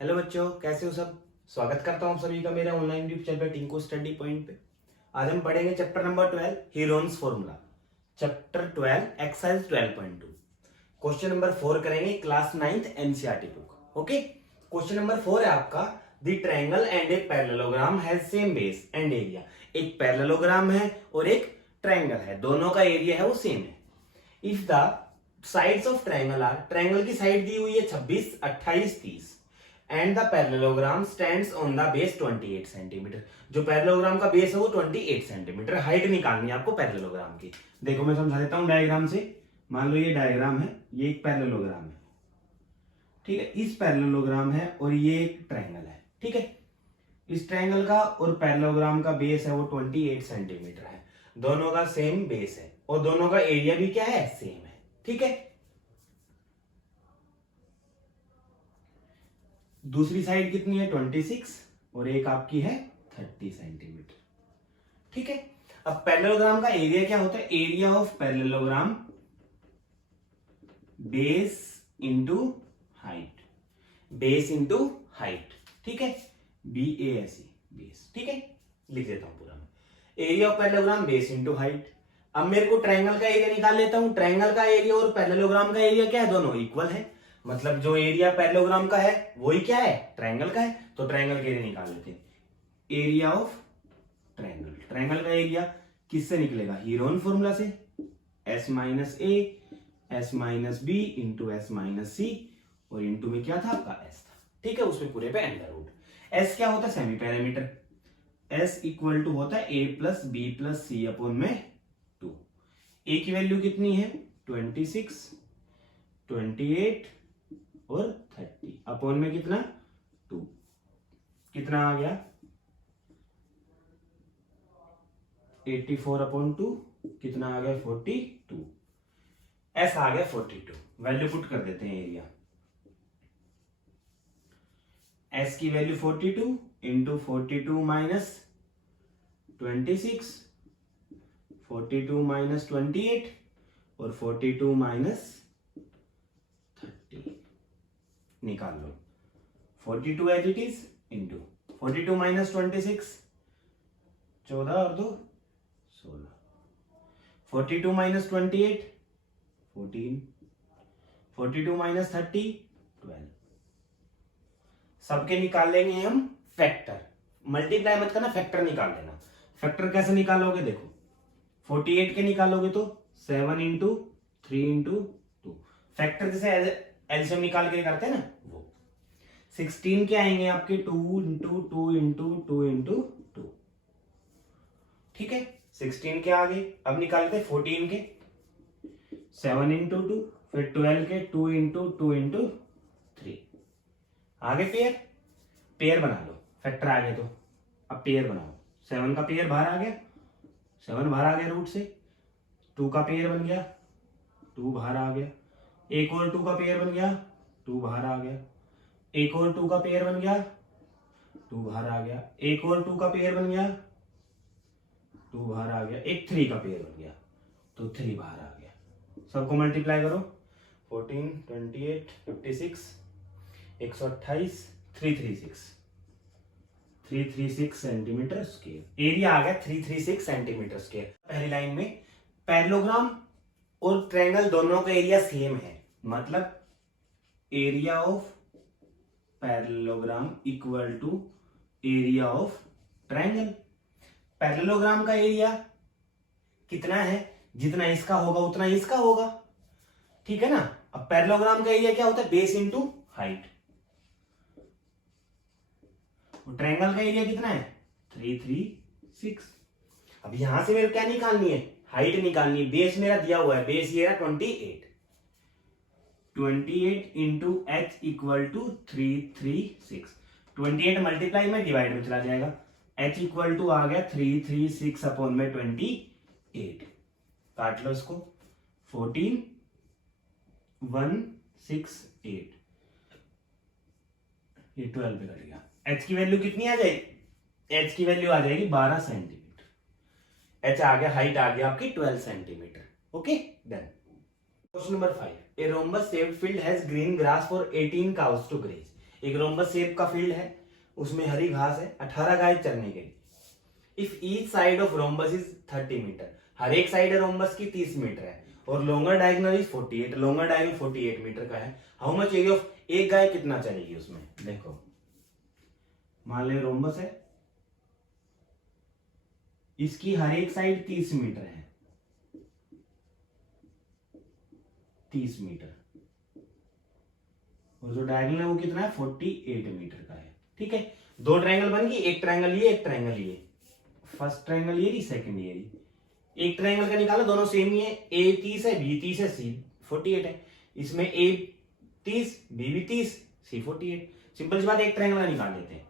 Hello बच्चों, कैसे हो सब। स्वागत करता हूं आप सभी का मेरे online YouTube channel Tinko study point पे। आज हम पढ़ेंगे chapter number 12 Heron's formula. Chapter 12 exercise 12.2। Question number 4 करेंगे class 9th NCERT book. Okay, question number 4 है आपका, the triangle and a parallelogram has same base and area. एक parallelogram है और एक ट्रायंगल है, दोनों का एरिया है वो सेम है। If the sides of triangle are, triangle की साइड दी हुई है 26, 28, 30 and the parallelogram stands on the base 28 centimetre. जो पैरेललोग्राम का बेस है वो 28 सेंटीमीटर। हाइट निकालनी है आपको पैरेललोग्राम की। देखो मैं समझा देता हूं डायग्राम से। मान लो ये डायग्राम है, ये एक पैरेललोग्राम है, ठीक है। इस पैरेललोग्राम है और ये एक ट्रायंगल है, ठीक है। इस ट्रायंगल का और पैरेललोग्राम का बेस है वो 28 सेंटीमीटर है। दोनों का सेम बेस है और दोनों का एरिया भी क्या है, सेम है, ठीक है। दूसरी साइड कितनी है 26 और एक आपकी है 30 सेंटीमीटर, ठीक है। अब पैरेललोग्राम का एरिया क्या होता है, area of parallelogram base into height, base into height, ठीक है। BASE बेस, ठीक है। लिख देता हूं पूरा मैं, area of parallelogram base into height. अब मेरे को ट्रायंगल का एरिया निकाल लेता हूं। ट्रायंगल का एरिया और पैरेललोग्राम का एरिया क्या है, दोनों इक्वल है। मतलब जो एरिया पैरेललोग्राम का है वही क्या है, ट्रायंगल का है। तो ट्रायंगल का एरिया निकाल लेते हैं। एरिया ऑफ ट्रायंगल, ट्रायंगल का एरिया किससे निकलेगा, हीरोन फॉर्मूला से। S minus A S minus B into S minus C, और इंटू में क्या था आपका S था, ठीक है। उसमें पूरे पे अंडर रूट। S क्या होता है, semi parameter. S equal to होता है A plus B plus C upon में 2। A की वैल्यू कितनी है 26, 28 और 30 अपॉन में कितना 2। कितना आ गया 84 अपॉन 2, कितना आ गया 42। S आ गया 42। वैल्यू पुट कर देते हैं एरिया। S की वैल्यू 42 इंटू 42 माइनस 26, 42 माइनस 28 और 42 माइनस 30 निकाल लो। 42 as it is into 42 minus 26, 14 और 2 16, 42 माइनस 28 14, 42 माइनस 30 12। सबके निकाल लेंगे हम फैक्टर। मल्टीप्लाई मत करना, फैक्टर निकाल लेना। फैक्टर कैसे निकालोगे, देखो 48 के निकालोगे तो 7 इंटू 3 इंटू 2। फैक्टर जैसे एलसीएम निकाल के करते हैं ना वो। 16 के आएंगे आपके 2 इंटू 2 इंटू 2 इंटू 2, ठीक है। 16 के आगे अब निकालते 14 के 7 इंटू 2, फिर 12 के 2 इंटू 2 इंटू 3। आगे पेयर, पेयर बना लो। फैक्टर आ गए तो अब पेयर बनाओ। 7 का पेयर बाहर आ गया, 7 बाहर आ गया रूट से। 2 का पेयर बन गया, 2 बाहर आ गया। एक और 2 का पेयर बन गया, 2 बाहर आ गया। एक और 2 का पेयर बन गया, 2 बाहर आ गया। एक और 2 का पेयर बन गया, 2 बाहर आ गया। एक 3 का पेयर बन गया तो 3 बाहर आ गया। सबको मल्टीप्लाई करो। 14, 28, 56, 128, 336 सेंटीमीटर स्क्वायर। एरिया आ गया 336 सेंटीमीटर स्क्वायर। पहली लाइन में पैरेललोग्राम और ट्रायंगल दोनों का एरिया सेम है, मतलब area of parallelogram equal to area of triangle. Parallelogram का एरिया कितना है, जितना इसका होगा उतना इसका होगा, ठीक है ना। अब पैरेललोग्राम का एरिया क्या होता है, बेस इंटू हाइट। ट्रायंगल का एरिया कितना है 336। अब यहां से मेरे क्या निकालनी है, हाइट निकालनी है। बेस मेरा दिया हुआ है, बेस ये रहा 28 into H equal to 336। 28 multiply में डिवाइड में चला जाएगा। एच इक्वल टू आ गया 336 अपॉन में 28। काट लो इसको, 14 168, ये 12 पे कट गया। एच की वैल्यू कितनी आ जाएगी, एच की वैल्यू आ जाएगी 12 सेंटीमीटर। एच आ गया, हाइट आ गया आपकी 12 centimetre. Okay done. Question number 5, a rhombus shaped field has green grass for 18 cows to graze. एक रोम्बस शेप का फील्ड है, उसमें हरी घास है, 18 गाय चरने के लिए। If each side of rhombus is 30 metre, हर एक साइड है रोम्बस की 30 मीटर है, और longer diagonal is 48, longer diagonal 48 metre का है। हाउ मच एरिया ऑफ, एक गाय कितना चलेगी उसमें, देखो मान ले रोम्बस है, इसकी हर एक साइड 30 मीटर है, 30 मीटर, और जो डायगोनल है वो कितना है, 48 मीटर का है। ठीक है, दो ट्रायंगल बन गई, एक ट्रायंगल ये, एक ट्रायंगल ये, फर्स्ट ट्रायंगल ये, सेकंड ये, एक ट्रायंगल का निकाला, दोनों सेम ही है, ए 30 है, बी 30 है, सी 48 है। इसमें ए 30, बी भी 30, सी 48। सिंपल सी बात, एक ट्रायंगल का निकाल लेते हैं।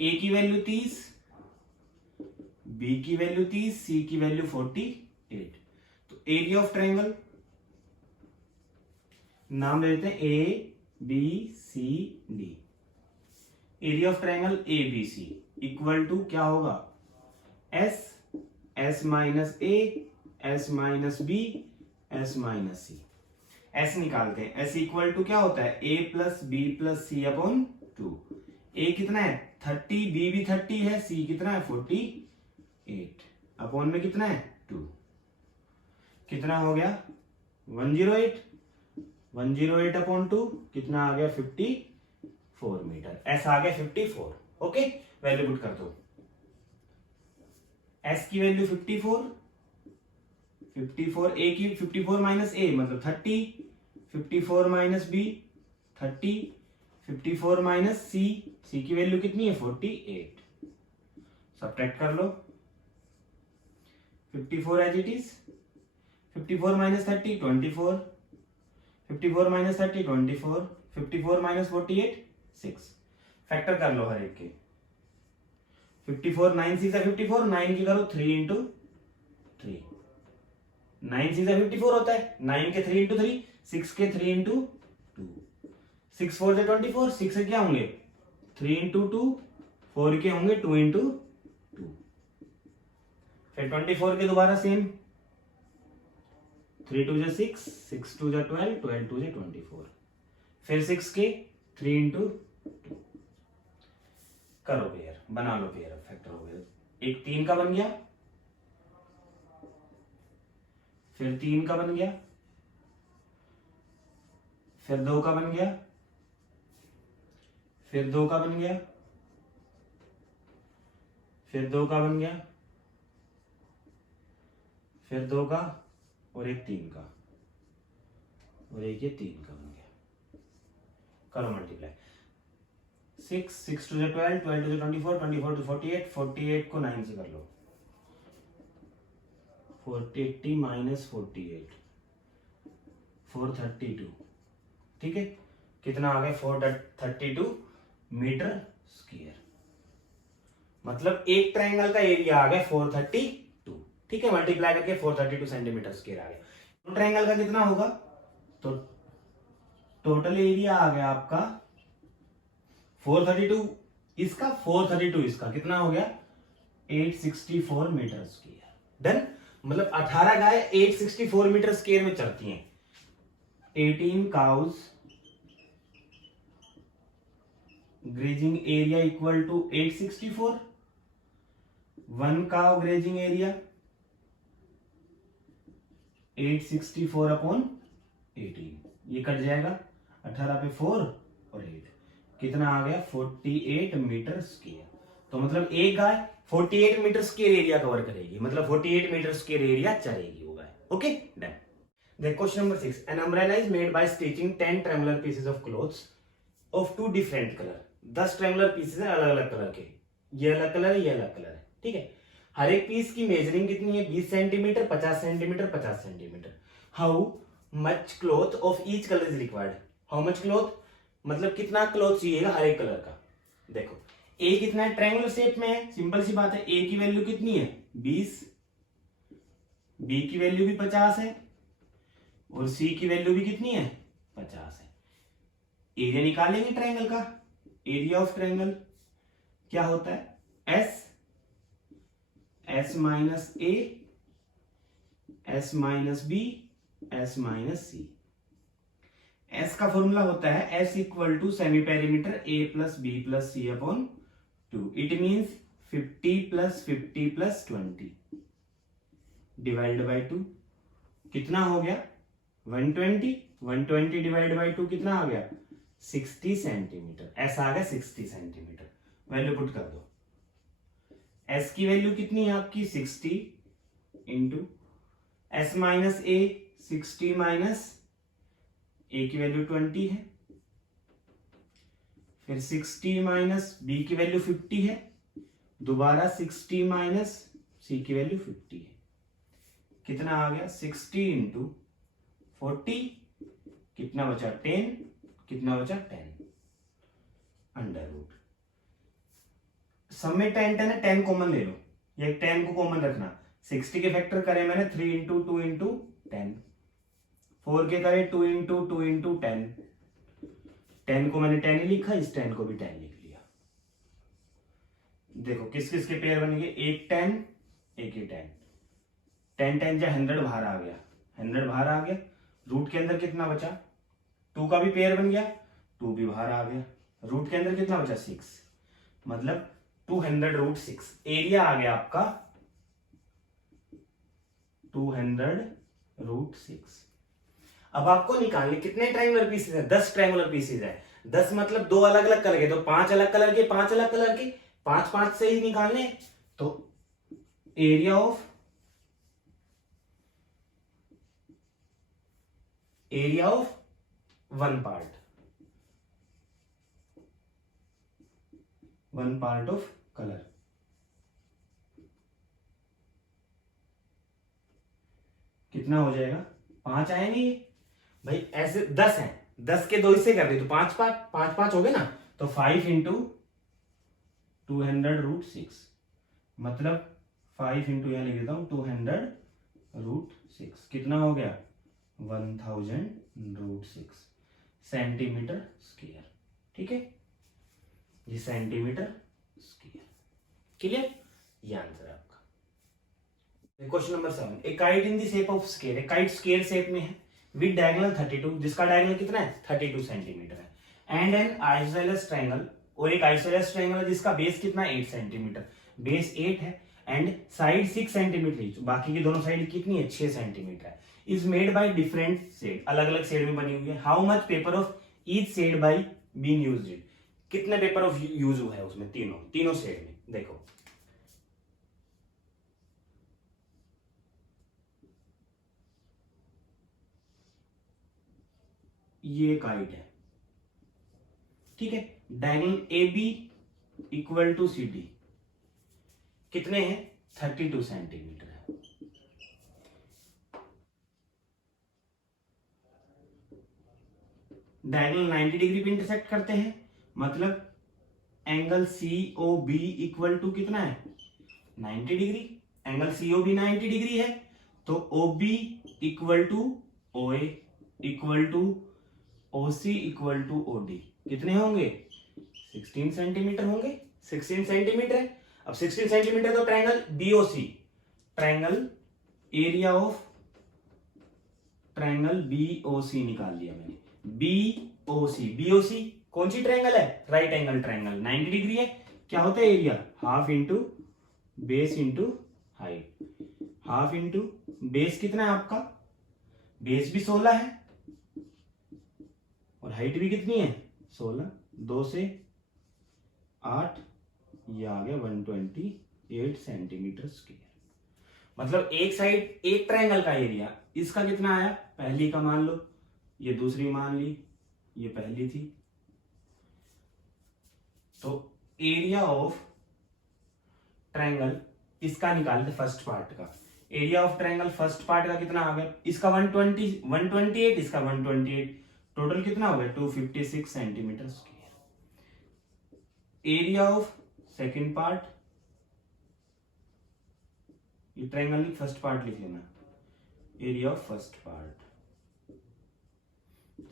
ए की वैल्यू 30, बी की वैल्यू 30, सी की वैल्यू 48। तो एरिया ऑफ ट्रायंगल नाम ले लेते हैं A B C D. Area of triangle A B C equal to क्या होगा, S, S minus A, S minus B, S minus C. S निकालते हैं, एस इक्वल टू क्या होता है, A plus B plus C upon 2। A कितना है 30, B भी 30 है, सी कितना है 48, अपॉन में कितना है 2, कितना हो गया 108, 108 अपॉन 2 कितना आ गया 54 मीटर। एस आ गया 54। ओके, वैल्यू पुट कर दो, एस की वैल्यू 54, 54, ए की 54 माइनस ए मतलब 30, 54 minus B 30, 54 minus C, C की वैल्यू कितनी है 48, सब्ट्रैक्ट कर लो, 54 as it is, 54 minus 30 24, 54 minus 30 24, 54 minus 48 6, factor कर लो हर एक के, 54 9 सी 54, 9 की करो 3 इंटू 3, 9 सी 54 होता है, 9 के 3 इंटू 3, 6 के 3 इंटू 2, 6 4 से 24, 6 से क्या होंगे 3 इंटू 2, 4 के होंगे 2 इंटू 2, फिर 24 के दोबारा सेम, 3 2 जा 6, 6 2 जा 12, 12 2 जा 24, फिर 6 के 3 इंटू 2, करो पेयर, बना लो पेयर, फैक्टर हो गया, एक 3 का बन गया, फिर 3 का बन गया, फिर 2 का बन गया, फिर 2 का बन गया, फिर 2 का बन गया, फिर 2 का, और एक 3 का, और एक ये 3 का बन गया। करो मल्टीप्लाई, 6 6 2 12, 12 2 24, 24 2 48, 48 को 9 से कर लो, 480 माइनस 48, 432, ठीक है, कितना आ गया 432 मीटर स्क्वायर, मतलब एक ट्रायंगल का एरिया आ गया 432, ठीक है, मल्टीप्लाई करके 432 सेंटीमीटर स्क्वायर आ गया। ट्रायंगल का कितना होगा, तो टोटल एरिया आ गया आपका 432 इसका, 432 इसका, कितना हो गया 864 मीटर स्क्वायर। डन, मतलब 18 गाय 864 मीटर स्क्वायर में चलती हैं। 18 cows grazing area equal to 864, 1 cow grazing area 864 upon 18, ये कट जाएगा, 18 पे 4 और 8, कितना आ गया 48 मीटर स्क्वायर। तो मतलब एक गाय 48 मीटर स्क्वायर एरिया कवर करेगी, मतलब 48 मीटर स्क्वायर एरिया चलेगी वो गाय। Okay, done. Then question number 6, an umbrella is made by stitching 10 triangular pieces of cloths of 2 different colour. 10 triangular pieces हैं अलग अलग कलर के, ये अलग कलर है, ये अलग कलर है, ठीक है। हर एक पीस की मेजरिंग कितनी है 20 centimetre, 50 centimetre, 50 centimetre. How much cloth of each colour is required, how much cloth मतलब कितना क्लॉथ चाहिएगा हर एक कलर का। देखो ए कितना है, ट्रायंगुलर शेप में है, सिंपल सी बात है, ए की वैल्यू कितनी है 20, बी की वैल्यू भी 50 है, और सी की वैल्यू भी कितनी है 50 है। एरिया निकालेंगे ट्रायंगल का, एरिया ऑफ ट्रायंगल क्या होता है S, S minus A, S minus B, S minus C. S का फॉर्मूला होता है S equal to semi perimeter A plus B plus C upon 2. It means 50 plus 50 plus 20 divide by 2. कितना हो गया 120. 120 divide by 2 कितना आ गया 60 centimetre. S आ गया 60 सेंटीमीटर. वैल्यू पुट कर दो. एस की वैल्यू कितनी है आपकी 60 इंटू एस माइनस ए 60 माइनस ए की वैल्यू 20 है. फिर 60 माइनस बी की वैल्यू 50 है. दोबारा 60 माइनस सी की वैल्यू 50 है. कितना आ गया 60 इंटू 40. कितना बचा 10. कितना बचा 10 अंडर रूट. सब में 10 10 है. 10 कॉमन ले लो. ये 10 को कॉमन रखना. 60 के फैक्टर करे मैंने 3 इंटू 2 इंटू 10. 4 के करे 2 इंटू 2 इंटू 10. 10 को मैंने 10 ही लिखा. इस 10 को भी 10 लिख लिया. देखो किस किस के पेयर बन गए. एक 10 एक ही 10. 10 10 जा 100 बाहर आ गया. 100 बाहर आ गया. रूट के अंदर कितना बचा 2 का भी पेयर बन गया. 2 भी बाहर आ गया. रूट के अंदर कितना बचा 6. मतलब 200 रूट 6. एरिया आ गया आपका 200 रूट 6. अब आपको निकालने कितने ट्रायंगुलर पीसेज है 10 ट्रायंगुलर पीसेज है. 10 मतलब 2 अलग अलग कलर के. तो 5 अलग कलर के 5 अलग कलर के 5 5 से ही निकालने. तो area of one part of colour कितना हो जाएगा 5 आएंगे भाई. ऐसे 10 हैं. 10 के 2 हिस्से कर दे तो 5 5 5 हो गए ना. तो 5 इंटू 200 रूट 6. मतलब 5 इंटू यहां लिख देता हूं 200 रूट 6. कितना हो गया 1000 रूट 6 सेंटीमीटर स्क्वायर. ठीक है ये सेंटीमीटर स्क्वायर. क्लियर. ये आंसर है आपका. Question number 7. A kite in the shape of scale. A kite scale shape में है विद डायगोनल 32. जिसका डायगोनल कितना है 32 सेंटीमीटर है. And N isosceles triangle. और एक आइसोसेलेस ट्रायंगल है जिसका बेस कितना 8 सेंटीमीटर. बेस 8 है एंड साइड 6 सेंटीमीटर. बाकी की दोनों साइड कितनी है 6 सेंटीमीटर है. Is made by different shade. अलग अलग शेड में बनी हुई है. How much paper of each shade by been used. कितने पेपर ऑफ यूज हुआ है उसमें तीनों शेड में. देखो ये काइट है. ठीक है. Diagonal A B equal to C D कितने हैं 32 सेंटीमीटर है. डायगोनल 90 डिग्री पे इंटरसेक्ट करते हैं. मतलब angle C O B equal to कितना है 90 degree. Angle C O B 90 degree है. तो O B equal to O A equal to O C equal to O D कितने होंगे 16 सेंटीमीटर होंगे. 16 सेंटीमीटर है. अब 16 सेंटीमीटर तो triangle BOC. Triangle area of triangle BOC निकाल लिया मैंने. बीओसी कौन सी ट्रायंगल है राइट एंगल ट्रायंगल. 90 डिग्री है. क्या होता है area half into base into height. Half into base कितना है आपका बेस भी 16 है और हाइट भी कितनी है 16. 2 से 8 ये आ गया 128 सेंटीमीटर स्क्वायर. मतलब एक साइड एक ट्रायंगल का एरिया इसका कितना आया पहली का मान लो. ये दूसरी मान ली. ये पहली थी. तो एरिया ऑफ ट्रायंगल इसका निकालते फर्स्ट पार्ट का. Area of triangle first part का कितना आ गया. इसका 128 इसका 128. टोटल कितना हो गया 256 centimetre square. Area of second part. ये ट्रायंगल की फर्स्ट पार्ट लिख लेना. Area of first part.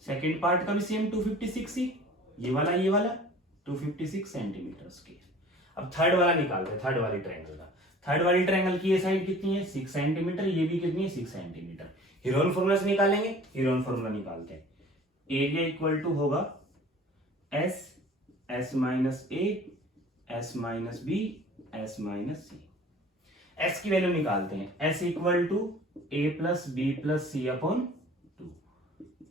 Second part का भी सेम 256 ही. ये वाला 256 सेंटीमीटर स्क्वायर. अब थर्ड वाला निकालते हैं. थर्ड वाली ट्रायंगल का. थर्ड वाली ट्रायंगल की ये साइड कितनी है 6 सेंटीमीटर. ये भी कितनी है 6 सेंटीमीटर. हीरोन फॉर्मूला से निकालेंगे. हीरोन फॉर्मूला निकालते हैं. एरिया इक्वल टू होगा S, S minus A, S minus B, S minus C. S की वैल्यू निकालते हैं। S equal to A plus B plus C upon two.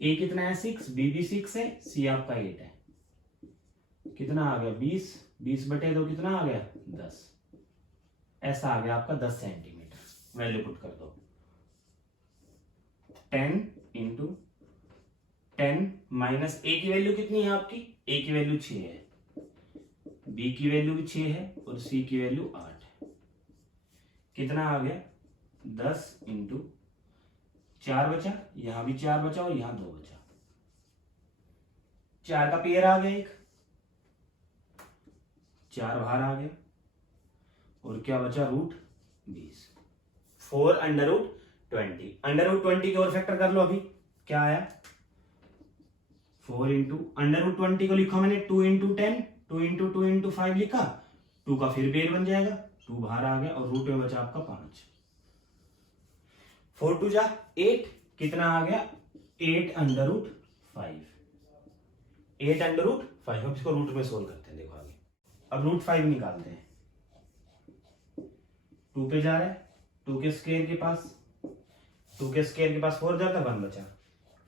A कितना है 6, बी भी 6 है, सी आपका 8 है। कितना आ गया 20, 20/2 कितना आ गया 10। ऐसा आ गया आपका 10 सेंटीमीटर। वैल्यू पुट कर दो। 10 इंटू 10 माइनस ए की वैल्यू कितनी है आपकी, ए की वैल्यू 6 है, बी की वैल्यू भी 6 है और सी की वैल्यू 8 है। कितना आ गया 10 इंटू 4 बचा, यहां भी 4 बचा और यहां 2 बचा। 4 का पेयर आ गया, एक 4 बाहर आ गया और क्या बचा √20। 4 √20। √20 के और फैक्टर कर लो। अभी क्या आया 4 इंटू √20 को लिखा मैंने 2 इंटू 10, 2 इंटू 2 इंटू 5 लिखा, 2 का फिर पेयर बन जाएगा, 2 बाहर आ गया और रूट में बचा आपका 5। 4 2 जा 8, कितना आ गया 8 √5। 8 √5। अब इसको रूट में सोल्व करते हैं। देखो आगे अब √5 निकालते हैं। 2 पे जा रहा है, 2 के स्क्वायर के पास, 2 के स्क्वायर के पास 4 जाता, 1 बचा।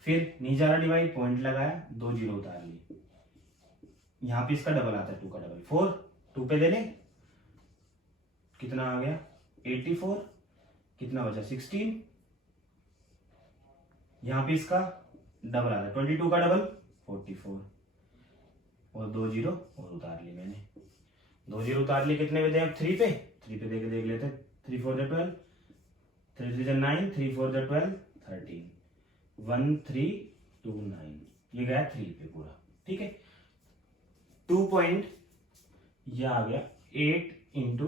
फिर नीचे जा रहा डिवाइड, पॉइंट लगाया, 2 0 उतार लिए। यहां पे इसका डबल आता है, 2 का डबल 4, 2 पे ले ले, कितना आ गया 84, कितना बचा 16। यहां पे इसका डबल आ रहा है, 22 का डबल 44 और 2 0 और उतार लिए मैंने। 2 0 उतार लिए, कितने पे दे अब 3 पे, 3 पे देख लेते हैं। 3 4 12, 3 3 9, 3 4 12, 13, 1 3 2 9, ये गया 3 पे पूरा। ठीक है 2 पॉइंट, ये आ गया 8 इंटू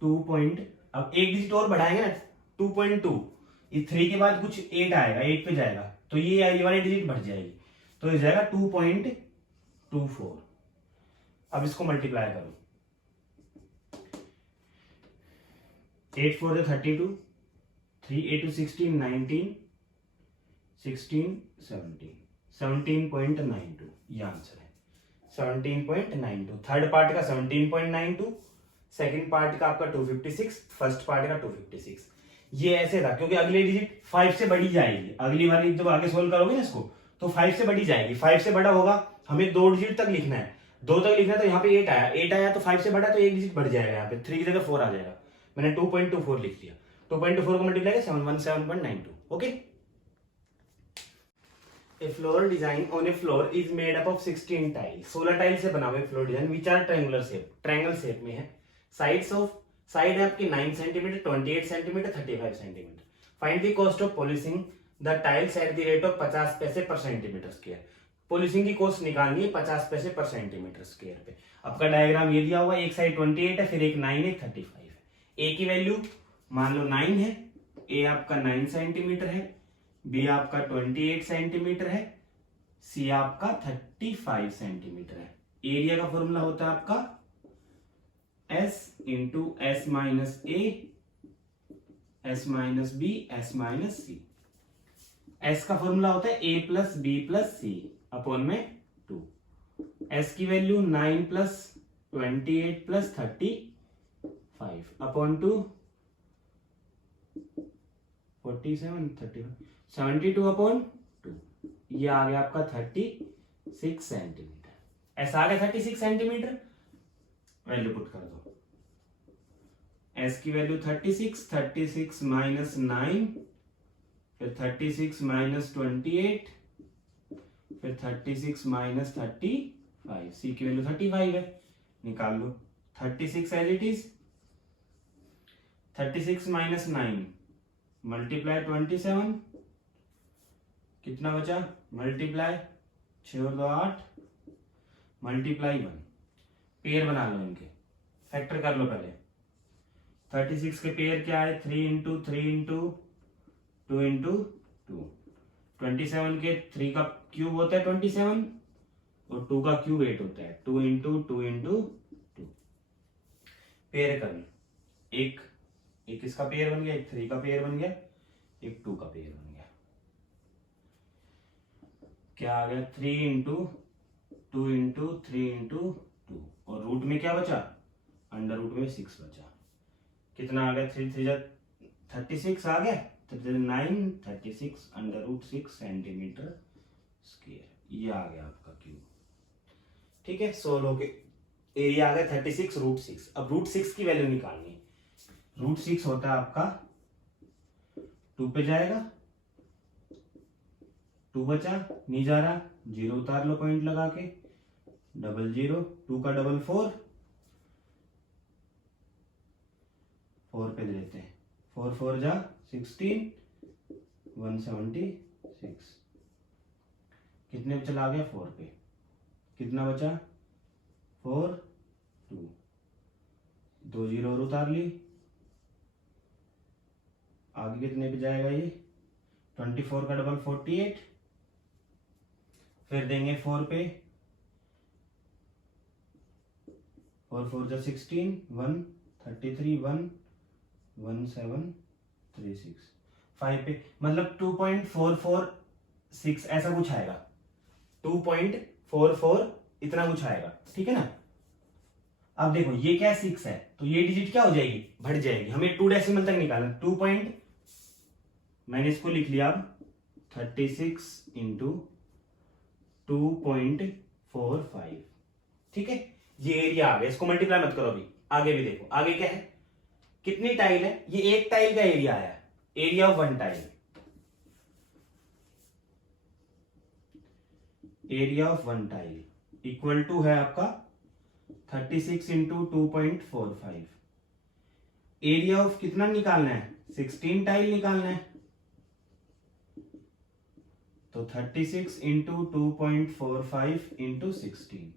2 पॉइंट। अब एक डिजिट और बढ़ाएंगे ना 2.2, ये 3 के बाद कुछ 8 आएगा, 8 पे जाएगा तो ये वाली डिजिट बढ़ जाएगी, तो ये जाएगा 2.24। अब इसको मल्टीप्लाई करो, 8 4 32, 3 8 16, 19, 16 17, 17.92 ये आंसर है। 17.92, थर्ड पार्ट का 17.92, सेकंड पार्ट का आपका 256, फर्स्ट पार्ट का 256। ये ऐसे था क्योंकि अगली डिजिट 5 से बढ़ी जाएगी, अगली वाली जब आगे सोल्व करोगे ना इसको तो 5 से बढ़ी जाएगी। 5 से बड़ा होगा, हमें 2 डिजिट तक लिखना है, 2 तक लिखना है, तो यहाँ पे 8 आया, 8 आया तो 5 से बढ़ा तो एक डिजिट बढ़ जाएगा, यहाँ पे 3 की जगह 4 आ जाएगा। मैंने 2.24 लिख लिया, 2.24 को multiply 717.92। Okay, A floor design on a floor is made up of 16 tiles. 16 tile से बना हुआ floor design which are triangular shape, triangle shape में है। साइड है आपकी 9 centimetre, 28 centimetre, 35 centimetre. Find the cost of polishing the tiles at the rate of 50 पैसे per centimetre square. Polishing की cost निकालनी है 50 पैसे पर सेंटीमीटर स्क्वायर पे। आपका डायग्राम ये दिया हुआ है, एक साइड 28 है, फिर एक 9 है, 35 है। ए की वैल्यू मान लो 9 है, ए आपका 9 सेंटीमीटर है, बी आपका 28 सेंटीमीटर है, सी आपका 35 सेंटीमीटर है। एरिया का फॉर्मूला होता है आपका S into S minus A, S minus B, S minus C. S का फॉर्मूला होता है a plus B plus C upon में 2। एस की value 9 plus 28 plus 35 upon 2, 47 35 72 upon 2। ये आ गया आपका 36 सेंटीमीटर। ऐसा आ गया 36 सेंटीमीटर। वैल्यू पुट कर दो, एस की वैल्यू 36, 36 माइनस 9, फिर 36 माइनस 28, फिर 36 माइनस 35, सी की वैल्यू 35 है, निकाल लो। 36 as it is, 36 minus 9 multiply 27, कितना बचा मल्टीप्लाई 6 और 2 8, मल्टीप्लाई 1। पेयर बना लो, इनके फैक्टर कर लो पहले। 36 के पेयर क्या है 3 इंटू 3 इंटू 2 इंटू 2। 27 के 3 का क्यूब होता है 27 और 2 का क्यूब 8 होता है, 2 इंटू 2 इंटू 2। पेयर कर लो, एक इसका पेयर बन गया, एक 3 का पेयर बन गया, एक 2 का पेयर बन गया। क्या आ गया 3 इंटू 2 इंटू 3 इंटू 2, और रूट में क्या बचा, अंडर रूट में 6 बचा। कितना आ गया 3 3 36 आ गया, तो 9 36 अंडर रूट 6 सेंटीमीटर स्क्वायर, ये आ गया आपका क्यूब। ठीक है, सोल्व हो गए। एरिया आ गया 36 रूट 6। अब रूट 6 की वैल्यू निकालनी है। रूट 6 होता है आपका 2 पे जाएगा, 2 बचा, नहीं जा रहा, 0 उतार लो पॉइंट लगा के, 00, 2 का डबल 4, 4 पे दे देते हैं, 4 4 जा 16, 176, कितने पे चला गया 4 पे, कितना बचा 4 2, 2 0 और उतार ली, आगे कितने पे जाएगा ये 24 का डबल 48, फिर देंगे 4 पे, 4 4 जा 16, 1 33, 1 1736, 5 पे, मतलब 2.446 ऐसा कुछ आएगा, 2.44 इतना कुछ आएगा। ठीक है ना। अब देखो ये क्या 6 है, तो ये डिजिट क्या हो जाएगी, बढ़ जाएगी, हमें 2 डेसिमल तक निकालना, 2 पॉइंट, मैंने इसको लिख लिया अब 36 इंटू 2.45। ठीक है, ये एरिया आ गया, इसको मल्टीप्लाई मत करो अभी, आगे भी देखो, आगे क्या है, कितनी टाइल है, ये एक टाइल का एरिया आया, area of 1 tile, area of 1 tile equal to है आपका 36 इंटू 2.45। एरिया ऑफ कितना निकालना है, 16 टाइल निकालना है, तो 36 इंटू 2.45 इंटू 16।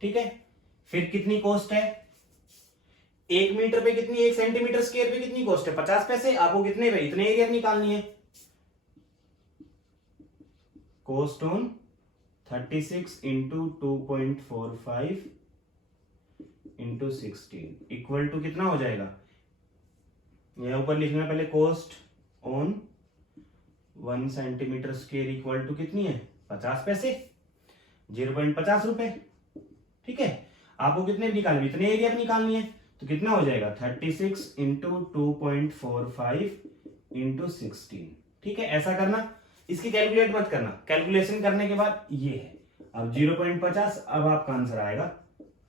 ठीक है, फिर कितनी कॉस्ट है, 1 मीटर पे कितनी, 1 सेंटीमीटर स्क्वायर पे कितनी कॉस्ट है, 50 पैसे। आपको कितने पे, इतने एरिया निकालनी है, cost on 36 into 2.45 into 16 equal to कितना हो जाएगा, यहां ऊपर लिखना पहले, cost on 1 centimetre square equal to कितनी है 50 पैसे, 0.50 रुपए। ठीक है, आपको कितने निकालनी, इतने एरिया निकालनी है, तो कितना हो जाएगा 36 इंटू 2.45 इंटू 16। ठीक है, ऐसा करना, इसकी कैलकुलेट मत करना, कैलकुलेशन करने के बाद ये है, अब 0.50, अब आपका आंसर आएगा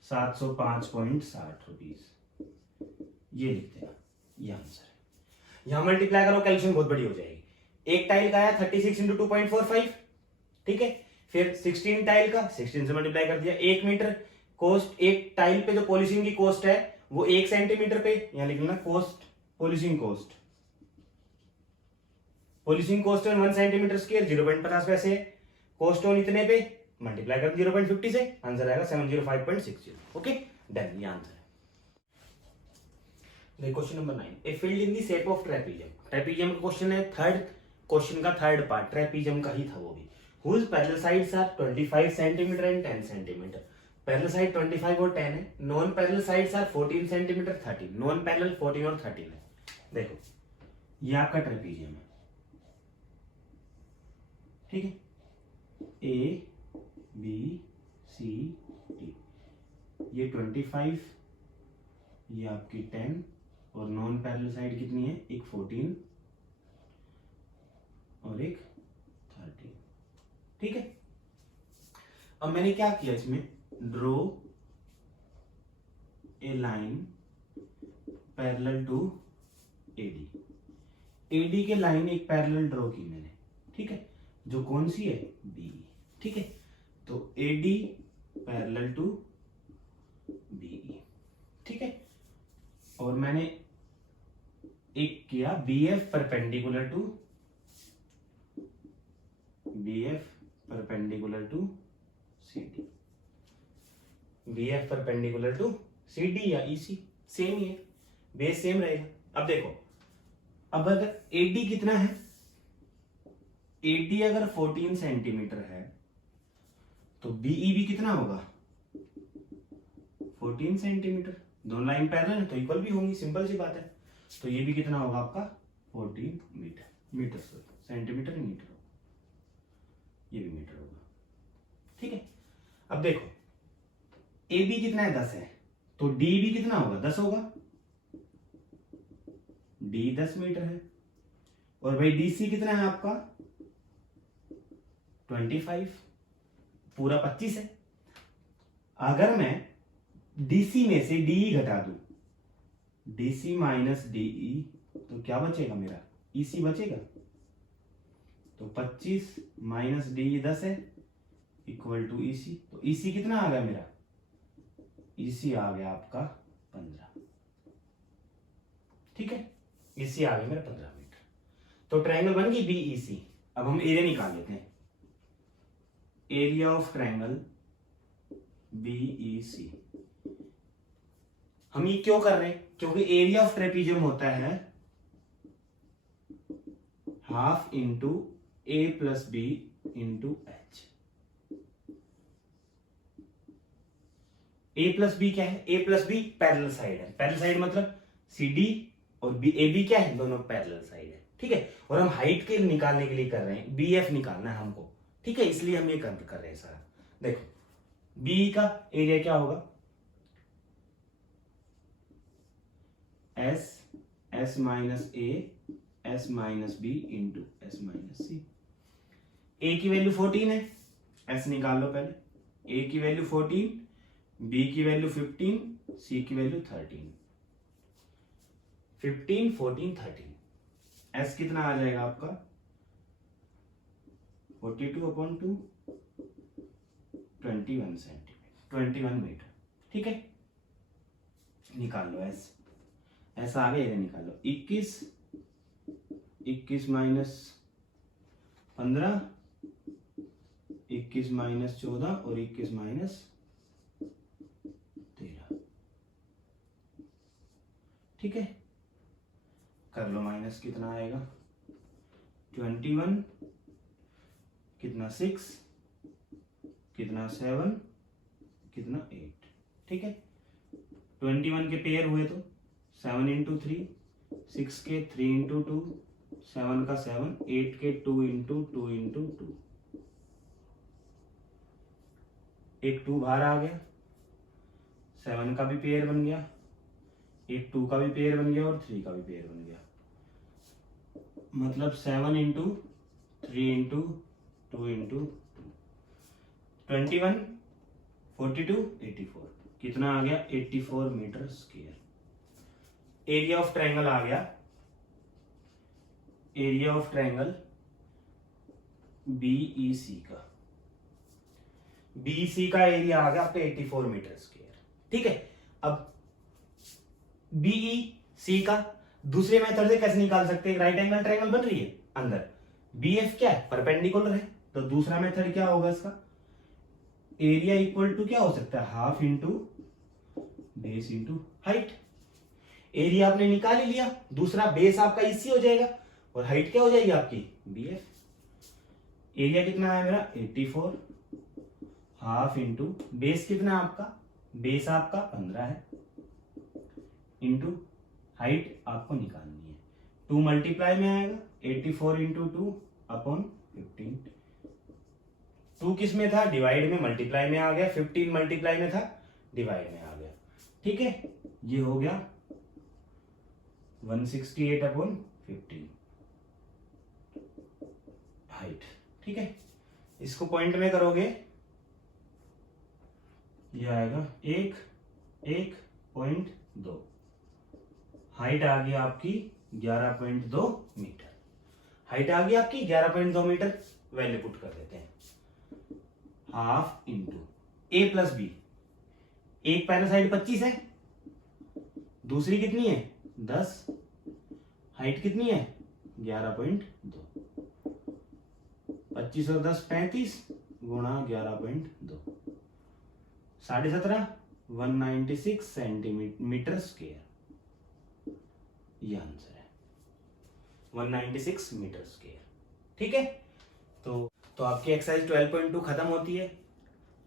705.60 रुपीज, ये लिख देना, ये आंसर है। यहां मल्टीप्लाई करो, कैलकुलेशन बहुत बड़ी हो जाएगी। एक टाइल का आया 36 इंटू 2.45, ठीक है, फिर 16 टाइल का 16 से मल्टीप्लाई कर दिया, 1 मीटर कॉस्ट, एक टाइल पे जो पॉलिशिंग की कॉस्ट है वो 1 सेंटीमीटर पे, यहां लिख लेना cost, polishing cost, polishing cost on 1 centimetre square 0.50 पैसे, कॉस्ट ऑन इतने पे मल्टीप्लाई कर 0.50 से, आंसर आएगा 705.60। ओके डन, ये आंसर है। Question number 9, a field in the shape of trapezium, trapezium का क्वेश्चन है, थर्ड क्वेश्चन का थर्ड पार्ट ट्रेपीजियम का ही था वो भी, whose parallel sides are 25 centimetre and 10 centimetre, parallel side 25 और 10 है, non parallel sides are 14 centimetre 13, non parallel 14 और 13 है। देखो ये आपका ट्रेपीजियम है, ठीक है, ए बी सी डी, ये 25, ये आपकी 10 और नॉन पैरेलल साइड कितनी है, एक 14 और एक 13। ठीक है, अब मैंने क्या किया इसमें, draw a line parallel to AD, AD के लाइन एक पैरेलल ड्रॉ की मैंने, ठीक है, जो कौन सी है, बी। ठीक है, तो एडी पैरेलल टू बीई, ठीक है, और मैंने एक किया BF perpendicular to, BF perpendicular to CD, BF perpendicular to CD या ईसी, सेम ही है, बेस सेम रहेगा। अब देखो, अब अगर एडी कितना है, एडी अगर 14 सेंटीमीटर है तो बीई भी कितना होगा, 14 सेंटीमीटर, दोनों लाइन पैरेलल है तो इक्वल भी होंगी, सिंपल सी बात है। तो ये भी कितना होगा आपका 14 मीटर, मीटर सेंटीमीटर मीटर, ये भी मीटर होगा। ठीक है, अब देखो ए बी कितना है 10 है, तो डी भी कितना होगा 10 होगा, डी 10 मीटर है। और भाई डी सी कितना है आपका 25, पूरा 25 है। अगर मैं डीसी में से डीई घटा दूं, डीसी माइनस डीई, तो क्या बचेगा मेरा ईसी बचेगा। तो 25 माइनस डीई 10 है इक्वल टू ईसी। तो ईसी कितना आ गया मेरा, ईसी आ गया आपका 15। ठीक है, ईसी आ गया मेरा 15 मीटर। तो ट्रायंगल बन गई बीईसी। अब हम एरिया निकाल लेते हैं, एरिया ऑफ ट्रायंगल बीईसी। हम ये क्यों कर रहे हैं, क्योंकि एरिया ऑफ ट्रेपीजियम होता है हाफ इंटू ए प्लस बी इंटू एच। ए प्लस बी क्या है, A plus B parallel side है, पैरेलल साइड मतलब सी डी और बी, ए बी क्या है, दोनों पैरेलल साइड है। ठीक है, और हम हाइट के निकालने के लिए कर रहे हैं, बी एफ निकालना है हमको। ठीक है, इसलिए हम ये कर रहे हैं सारा। देखो बी का एरिया क्या होगा, S, S minus A, S minus B into S minus C. A की वैल्यू 14 है, एस निकाल लो पहले। ए की वैल्यू 14, बी की वैल्यू 15, सी की वैल्यू 13। 15, 14, 13। एस कितना आ जाएगा आपका 42/2, 21 सेंटीमीटर, 21 मीटर। ठीक है, निकाल लो एस, ऐसा आ गया, ये निकाल लो। 21 माइनस 15, 21 माइनस 14 और 21 माइनस 13। ठीक है, कर लो माइनस, कितना आएगा 21, कितना 6, कितना 7, कितना 8। ठीक है, 21 के पेयर हुए तो 7 इंटू 3, 6 के 3 इंटू 2, 7 का 7, 8 के 2 इंटू 2 इंटू 2। एक 2 बाहर आ गया, 7 का भी पेयर बन गया, एक 2 का भी पेयर बन गया और 3 का भी पेयर बन गया। मतलब 7 इंटू 3 इंटू 2 इंटू 2, 21, 42, 84। कितना आ गया 84 metre square. Area of triangle आ गया, एरिया ऑफ ट्रायंगल बीईसी का, बीईसी का एरिया आ गया आपका 84 मीटर स्क्वायर। ठीक है, अब बीईसी का दूसरे मेथड से कैसे निकाल सकते हैं, राइट एंगल ट्रायंगल बन रही है अंदर, बीएफ क्या है परपेंडिकुलर है, तो दूसरा मेथड क्या होगा इसका, एरिया इक्वल टू क्या हो सकता है, half into base into height. Area आपने निकाल ही लिया, दूसरा बेस आपका इसी हो जाएगा और हाइट क्या हो जाएगी आपकी बीएफ। एरिया कितना है मेरा 84, हाफ इंटू बेस कितना आपका, बेस आपका 15 है, इंटू हाइट आपको निकालनी है, 2 मल्टीप्लाई में आएगा 84 इंटू 2 अपॉन 15। 2 किस में था, डिवाइड में, मल्टीप्लाई में आ गया, 15 मल्टीप्लाई में था, डिवाइड में आ गया। ठीक है, ये हो गया 168 अपॉन 15 हाइट। ठीक है, इसको पॉइंट में करोगे ये आएगा 1.2, हाइट आ गई आपकी 11.2 मीटर। हाइट आ गई आपकी 11.2 मीटर, वैल्यू पुट कर देते हैं, हाफ इंटू ए प्लस बी। एक पहला साइड 25 है, दूसरी कितनी है 10, हाइट कितनी है 11.2, 25 और 10 35 गुणा 11.2, 17.5, 196 सेंटीमीटर स्क्वायर। ये आंसर है 196 मीटर स्क्वायर। ठीक है, तो आपकी एक्सरसाइज 12.2 खत्म होती है।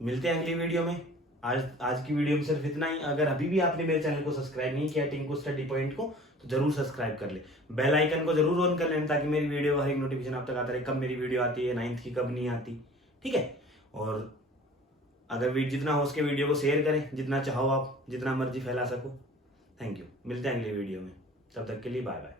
मिलते हैं अगली वीडियो में। आज की वीडियो में सिर्फ इतना ही। अगर अभी भी आपने मेरे चैनल को सब्सक्राइब नहीं किया टिंकू स्टडी पॉइंट को, तो जरूर सब्सक्राइब कर ले, बेल आइकन को जरूर ऑन कर लेना ताकि मेरी वीडियो हर एक नोटिफिकेशन आप तक आता रहे, कब मेरी वीडियो आती है, 9th की कब नहीं आती। ठीक है। और अगर जितना हो उसके वीडियो को शेयर करें, जितना चाहो आप, जितना मर्जी फैला सको। थैंक यू, मिलते हैं अगले वीडियो में, तब तक के लिए बाय बाय।